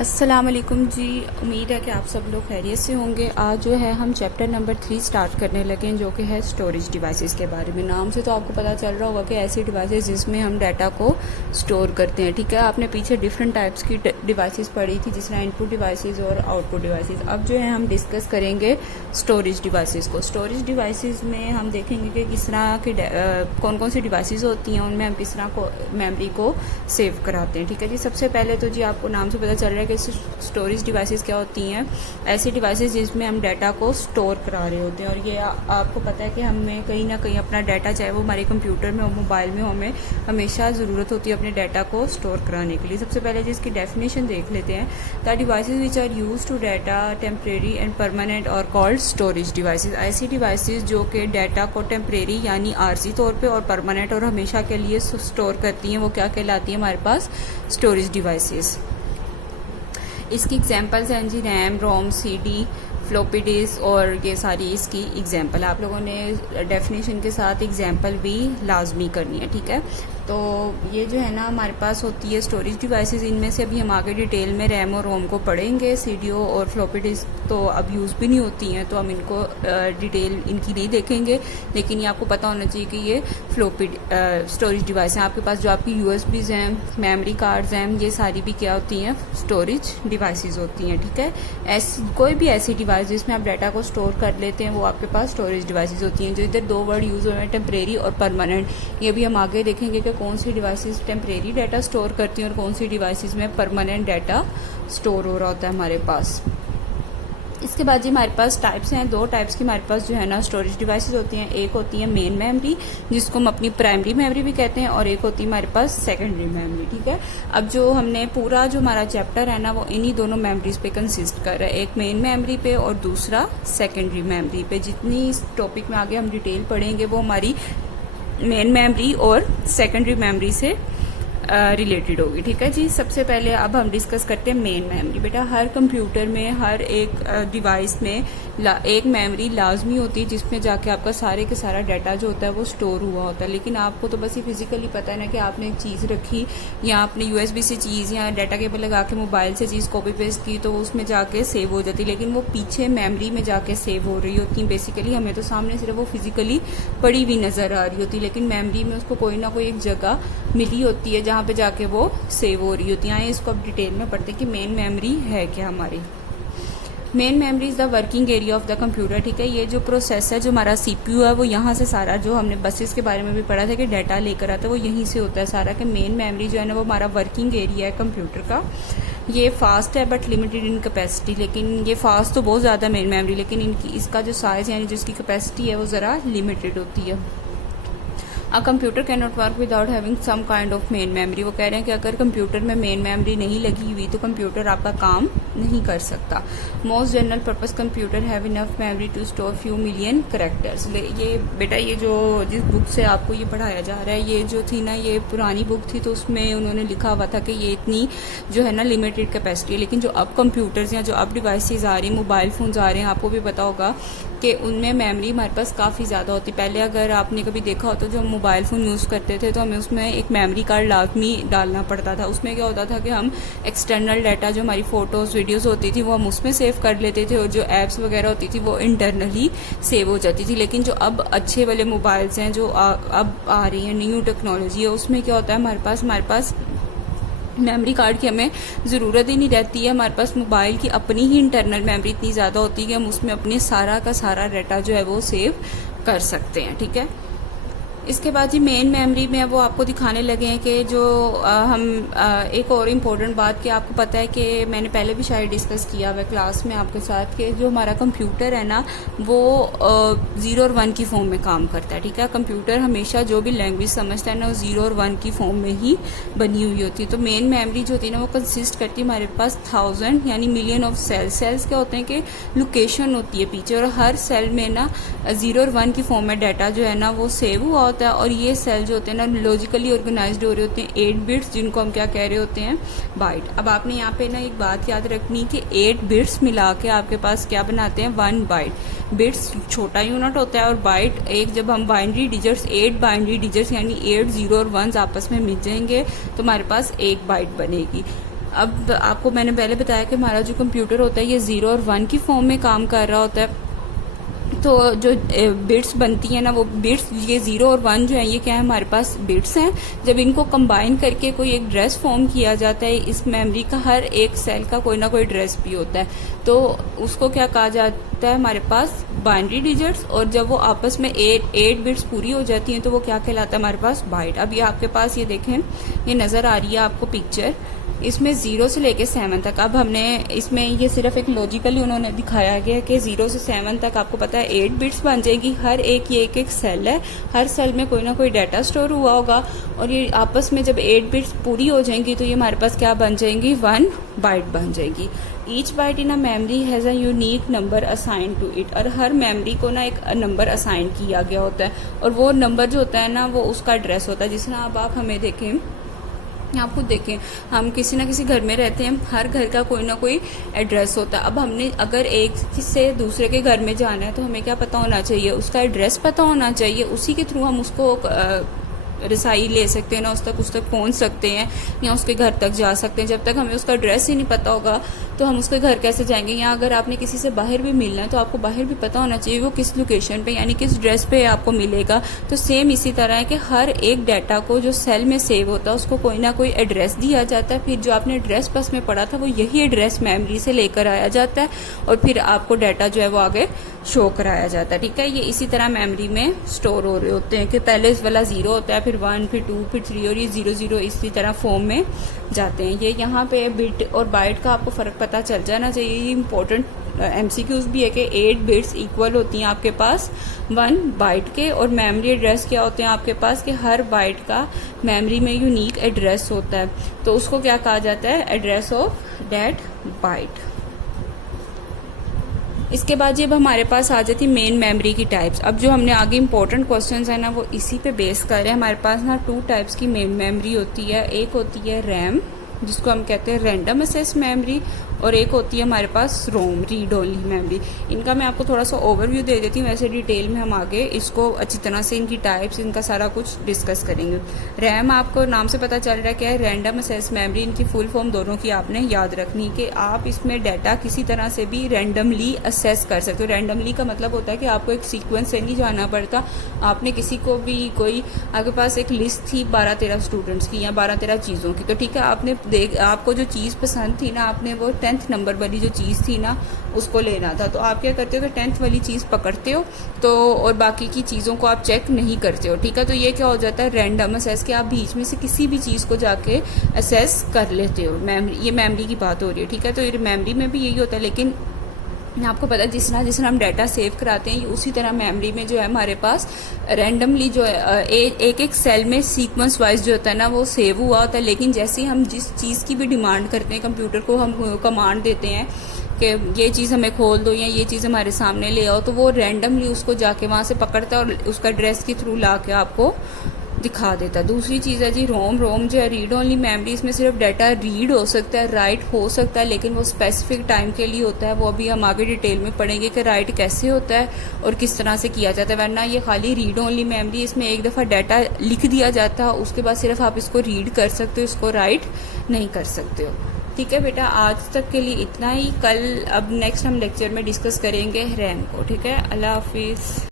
अस्सलाम वालेकुम जी। उम्मीद है कि आप सब लोग खैरियत से होंगे। आज जो है हम चैप्टर नंबर 3 स्टार्ट करने लगे हैं, जो कि है स्टोरेज डिवाइसेस के बारे में। नाम से तो आपको पता चल रहा होगा कि ऐसी डिवाइसेस जिसमें हम डाटा को स्टोर करते हैं। ठीक है, आपने पीछे डिफरेंट टाइप्स की डिवाइसेस पढ़ी थी, जिस तरह इनपुट डिवाइसेस और आउटपुट डिवाइसेस। अब जो है हम डिस्कस करेंगे स्टोरेज डिवाइसेस को। स्टोरेज डिवाइसेस में हम देखेंगे कि किस तरह की कौन कौन सी डिवाइसेस होती हैं, उनमें हम किस तरह को मेमोरी को सेव कराते हैं। ठीक है जी, सबसे पहले तो जी आपको नाम से पता चल रहा है कि स्टोरेज डिवाइसेस क्या होती हैं। ऐसी डिवाइसेस जिसमें हम डाटा को स्टोर करा रहे होते हैं, और ये आपको पता है कि हमें कहीं ना कहीं अपना डाटा, चाहे वो हमारे कंप्यूटर में हो, मोबाइल में हो, हमें हमेशा ज़रूरत होती है अपने डाटा को स्टोर कराने के लिए। सबसे पहले जी इसकी डेफिनेशन देख लेते हैं। The devices which are use to data temporary and permanent are called storage devices. ऐसी डिवाइसेस जो कि डाटा को टेम्परेरी यानी आर्जी तौर पे और परमानेंट और हमेशा के लिए स्टोर करती हैं, वो क्या कहलाती है हमारे पास? Storage devices. इसकी एग्जांपल्स हैं जी RAM, ROM, CD, floppy disk, और ये सारी इसकी एग्जांपल। आप लोगों ने डेफिनेशन के साथ एग्जांपल भी लाजमी करनी है। ठीक है, तो ये जो है ना हमारे पास होती है स्टोरेज डिवाइसेस। इनमें से अभी हम आगे डिटेल में रैम और रोम को पढ़ेंगे। सीडीओ और फ्लॉपी डिस्क तो अब यूज़ भी नहीं होती हैं, तो हम इनको डिटेल इनकी नहीं देखेंगे, लेकिन ये आपको पता होना चाहिए कि ये फ्लॉपी स्टोरेज डिवाइस हैं। आपके पास जो आपकी यूएसबीज हैं, मेमोरी कार्ड्स हैं, ये सारी भी क्या होती हैं? स्टोरेज डिवाइसेस होती हैं। ठीक है, कोई भी ऐसी डिवाइस जिसमें आप डाटा को स्टोर कर लेते हैं, वो आपके पास स्टोरेज डिवाइसेस होती हैं। जो इधर दो वर्ड यूज़ हुए हैं, टेम्परेरी और परमानेंट, ये भी हम आगे देखेंगे कि कौन सी डिवाइसेस टेम्परेरी डाटा स्टोर करती हैं और कौन सी डिवाइसेस में परमानेंट डाटा स्टोर हो रहा होता है हमारे पास। इसके बाद जी हमारे पास टाइप्स हैं। दो टाइप्स की हमारे पास जो है ना स्टोरेज डिवाइसेस होती हैं। एक होती है मेन मेमोरी, जिसको हम अपनी प्राइमरी मेमोरी भी कहते हैं, और एक होती है हमारे पास सेकेंडरी मेमोरी। ठीक है, अब जो हमने पूरा जो हमारा चैप्टर है ना, वो इन्हीं दोनों मेमोरीज पे कंसिस्ट कर रहा है, एक मेन मेमोरी पे और दूसरा सेकेंडरी मेमोरी पे। जितनी इस टॉपिक में आगे हम डिटेल पढ़ेंगे वो हमारी मेन मेमोरी और सेकेंडरी मेमोरी से रिलेटेड होगी। ठीक है जी, सबसे पहले अब हम डिस्कस करते हैं मेन मेमोरी। बेटा, हर कंप्यूटर में, हर एक डिवाइस में एक मेमोरी लाजमी होती है, जिसमें जाके आपका सारे के सारा डाटा जो होता है वो स्टोर हुआ होता है। लेकिन आपको तो बस ये फिजिकली पता है ना कि आपने एक चीज़ रखी, या आपने यूएसबी से चीज़ या डाटा केबल लगा के मोबाइल से चीज़ कॉपी पेस्ट की, तो उसमें जाके सेव हो जाती है, लेकिन वो पीछे मेमोरी में जाके सेव हो रही होती है। बेसिकली हमें तो सामने सिर्फ वो फिजिकली पड़ी हुई नज़र आ रही होती है, लेकिन मेमोरी में उसको कोई ना कोई एक जगह मिली होती है जहाँ पे जाके वो सेव हो रही होती है। इसको अब डिटेल में पढ़ते हैं कि मेन मेमोरी है क्या हमारी। Main memory is the working area of the computer. ठीक है, ये जो प्रोसेस है, जो हमारा सीपीयू है, वो यहाँ से सारा, जो हमने बसेस के बारे में भी पढ़ा था कि डाटा लेकर आता है, वो यहीं से होता है सारा। कि मेन मेमोरी जो है ना वो हमारा वर्किंग एरिया है कंप्यूटर का। ये फास्ट है बट लिमिटेड इन कैपेसिटी, लेकिन ये फास्ट तो बहुत ज़्यादा मेन मेमोरी, लेकिन इसका जो साइज़ यानी जिसकी कैपेसिटी है वो ज़रा लिमिटेड होती है। A computer can not work without having some kind of main memory. वो कह रहे हैं कि अगर कंप्यूटर में मेन मेमोरी नहीं लगी हुई तो कंप्यूटर आपका काम नहीं कर सकता। Most general purpose computer have enough memory to store few million characters. ये बेटा, ये जो जिस बुक से आपको ये पढ़ाया जा रहा है, ये जो थी ना, ये पुरानी बुक थी, तो उसमें उन्होंने लिखा हुआ था कि ये इतनी जो है ना लिमिटेड कैपेसिटी है। लेकिन जो अब कंप्यूटर्स या जो अब डिवाइसेज आ रही हैं, मोबाइल फोन्स आ रहे हैं, आपको भी पता होगा कि उनमें मेमोरी हमारे पास काफ़ी ज़्यादा होती है। पहले अगर आपने कभी देखा हो तो जो मोबाइल फ़ोन यूज़ करते थे तो हमें उसमें एक मेमोरी कार्ड लाजमी डालना पड़ता था। उसमें क्या होता था कि हम एक्सटर्नल डाटा, जो हमारी फ़ोटोज़ वीडियोज़ होती थी, वो हम उसमें सेव कर लेते थे, और जो ऐप्स वगैरह होती थी वो इंटरनली सेव हो जाती थी। लेकिन जो अब अच्छे वाले मोबाइल्स हैं, जो अब आ रही हैं, न्यू टेक्नोलॉजी है, उसमें क्या होता है हमारे पास मेमोरी कार्ड की हमें ज़रूरत ही नहीं रहती है। हमारे पास मोबाइल की अपनी ही इंटरनल मेमोरी इतनी ज़्यादा होती है कि हम उसमें अपने सारा का सारा डाटा जो है वो सेव कर सकते हैं। ठीक है, इसके बाद जी मेन मेमोरी में वो आपको दिखाने लगे हैं कि जो एक और इम्पोर्टेंट बात, कि आपको पता है कि मैंने पहले भी शायद डिस्कस किया हुआ क्लास में आपके साथ, कि जो हमारा कंप्यूटर है ना वो 0 और 1 की फॉर्म में काम करता है। ठीक है, कंप्यूटर हमेशा जो भी लैंग्वेज समझता है ना, वो 0 और 1 की फॉर्म में ही बनी हुई होती है। तो मेन मेमोरी जो होती है ना, वो कंसिस्ट करती है हमारे पास 1000 यानी मिलियन ऑफ सेल्स क्या होते हैं कि लोकेशन होती है पीछे, और हर सेल में ना 0 और 1 की फॉर्म में डाटा जो है ना वो सेव हुआ होता है। और ये सेल जो होते हैं ना लॉजिकली ऑर्गेनाइज्ड हो रहे होते हैं 8 बिट्स, जिनको हम क्या कह रहे होते हैं? बाइट। अब आपने यहाँ पे ना एक बात याद रखनी कि 8 बिट्स मिला के आपके पास क्या बनाते हैं? 1 बाइट। बिट्स छोटा यूनिट होता है, और बाइट एक, जब हम बाइनरी डिजिट्स 8 बाइनरी डिजिट्स यानी 8 0 और 1 आपस में मिल जाएंगे तो हमारे पास एक बाइट बनेगी। अब आपको मैंने पहले बताया कि हमारा जो कंप्यूटर होता है ये 0 और 1 की फॉर्म में काम कर रहा होता है। तो जो बिट्स बनती हैं ना, वो बिट्स, ये 0 और 1 जो है ये क्या है, हमारे पास बिट्स हैं। जब इनको कंबाइन करके कोई एक ड्रेस फॉर्म किया जाता है, इस मेमोरी का हर एक सेल का कोई ना कोई ड्रेस भी होता है, तो उसको क्या कहा जाता है, हमारे पास बाइनरी डिजिट्स। और जब वो आपस में 8 बिट्स पूरी हो जाती हैं तो वो क्या कहलाता है, हमारे पास बाइट। अब ये आपके पास ये देखें, ये नज़र आ रही है आपको पिक्चर, इसमें 0 से लेके 7 तक। अब हमने इसमें ये सिर्फ एक लॉजिकली उन्होंने दिखाया गया कि 0 से 7 तक आपको पता है 8 बिट्स बन जाएगी। हर एक ये एक सेल है, हर सेल में कोई ना कोई डाटा स्टोर हुआ होगा, और ये आपस में जब 8 बिट्स पूरी हो जाएंगी तो ये हमारे पास क्या बन जाएंगी, 1 बाइट बन जाएगी। Each byte in a memory has a unique number assign to it. और हर मेमोरी को ना एक नंबर असाइन किया गया होता है, और वो नंबर जो होता है ना वो उसका एड्रेस होता है। जिस तरह अब आप हमें देखें, आप खुद देखें, हम किसी ना किसी घर में रहते हैं, हर घर का कोई ना कोई एड्रेस होता है। अब हमने अगर एक से दूसरे के घर में जाना है तो हमें क्या पता होना चाहिए, उसका एड्रेस पता होना चाहिए। उसी के थ्रू हम उसको रसाई ले सकते हैं ना, उस तक पहुंच सकते हैं या उसके घर तक जा सकते हैं। जब तक हमें उसका एड्रेस ही नहीं पता होगा तो हम उसके घर कैसे जाएंगे। या अगर आपने किसी से बाहर भी मिलना है तो आपको बाहर भी पता होना चाहिए वो किस लोकेशन पे, यानी किस एड्रेस पे आपको मिलेगा। तो सेम इसी तरह है कि हर एक डाटा को जो सेल में सेव होता है उसको कोई ना कोई एड्रेस दिया जाता है। फिर जो आपने एड्रेस बस में पढ़ा था वो यही एड्रेस मेमोरी से लेकर आया जाता है, और फिर आपको डाटा जो है वो आगे शो कराया जाता है। ठीक है, ये इसी तरह मेमोरी में स्टोर हो रहे होते हैं कि पहले इस वाला 0 होता है, फिर 1, फिर 2, फिर 3, और ये 0, 0 इसी तरह फॉर्म में जाते हैं। ये यहाँ पे बिट और बाइट का आपको फर्क पता चल जाना चाहिए। ये इंपॉर्टेंट MCQs भी है कि 8 बिट्स इक्वल होती हैं आपके पास 1 बाइट के, और मेमोरी एड्रेस क्या होते हैं आपके पास कि हर बाइट का मेमोरी में यूनिक एड्रेस होता है, तो उसको क्या कहा जाता है, एड्रेस ऑफ दैट बाइट। इसके बाद जब हमारे पास आ जाती मेन मेमोरी की टाइप्स। अब जो हमने आगे इंपॉर्टेंट क्वेश्चंस है ना वो इसी पे बेस कर रहे हैं। हमारे पास ना 2 टाइप्स की मेन मेमोरी होती है। एक होती है रैम, जिसको हम कहते हैं रैंडम एक्सेस मेमोरी, और एक होती है हमारे पास रोम, रीड ओनली मेमोरी। इनका मैं आपको थोड़ा सा ओवरव्यू दे देती हूँ, वैसे डिटेल में हम आगे इसको अच्छी तरह से इनकी टाइप्स, इनका सारा कुछ डिस्कस करेंगे। रैम आपको नाम से पता चल रहा है क्या है, रैंडम एक्सेस मेमोरी। इनकी फुल फॉर्म दोनों की आपने याद रखनी कि आप इसमें डाटा किसी तरह से भी रैंडमली असेस कर सकते हो। रैंडमली का मतलब होता है कि आपको एक सीक्वेंस से नहीं जाना पड़ता। आपने किसी को भी कोई, आपके पास एक लिस्ट थी 12-13 स्टूडेंट्स की या 12-13 चीज़ों की, तो ठीक है, आपने आपको जो चीज़ पसंद थी ना, आपने वो 10th नंबर वाली जो चीज़ थी ना उसको लेना था। तो आप क्या करते हो कि 10th वाली चीज़ पकड़ते हो तो, और बाकी की चीज़ों को आप चेक नहीं करते हो। ठीक है, तो ये क्या हो जाता है, रैंडम असेस, के आप बीच में से किसी भी चीज़ को जाके असेस कर लेते हो। ये मेमोरी की बात हो रही है। ठीक है, तो ये मेमोरी में भी यही होता है, लेकिन आपको पता है जिस तरह हम डाटा सेव कराते हैं उसी तरह मेमोरी में जो है हमारे पास रैंडमली जो है एक एक सेल में सीक्वेंस वाइज जो होता है ना वो सेव हुआ होता है। लेकिन जैसे ही हम जिस चीज़ की भी डिमांड करते हैं, कंप्यूटर को हम कमांड देते हैं कि ये चीज़ हमें खोल दो या ये चीज़ हमारे सामने ले आओ, तो वो रैंडमली उसको जाके वहाँ से पकड़ता है और उसका एड्रेस के थ्रू ला के आपको दिखा देता है। दूसरी चीज़ है जी रोम जो है रीड ओनली मेमोरी। इसमें सिर्फ डाटा रीड हो सकता है, राइट हो सकता है, लेकिन वो स्पेसिफिक टाइम के लिए होता है। वो अभी हम आगे डिटेल में पढ़ेंगे कि राइट कैसे होता है और किस तरह से किया जाता है। वरना ये खाली रीड ओनली मेमोरी, इसमें एक दफ़ा डाटा लिख दिया जाता है, उसके बाद सिर्फ आप इसको रीड कर सकते हो, इसको राइट नहीं कर सकते हो। ठीक है बेटा, आज तक के लिए इतना ही। कल अब नेक्स्ट हम लेक्चर में डिस्कस करेंगे रैम को। ठीक है, अल्लाह हाफिज़।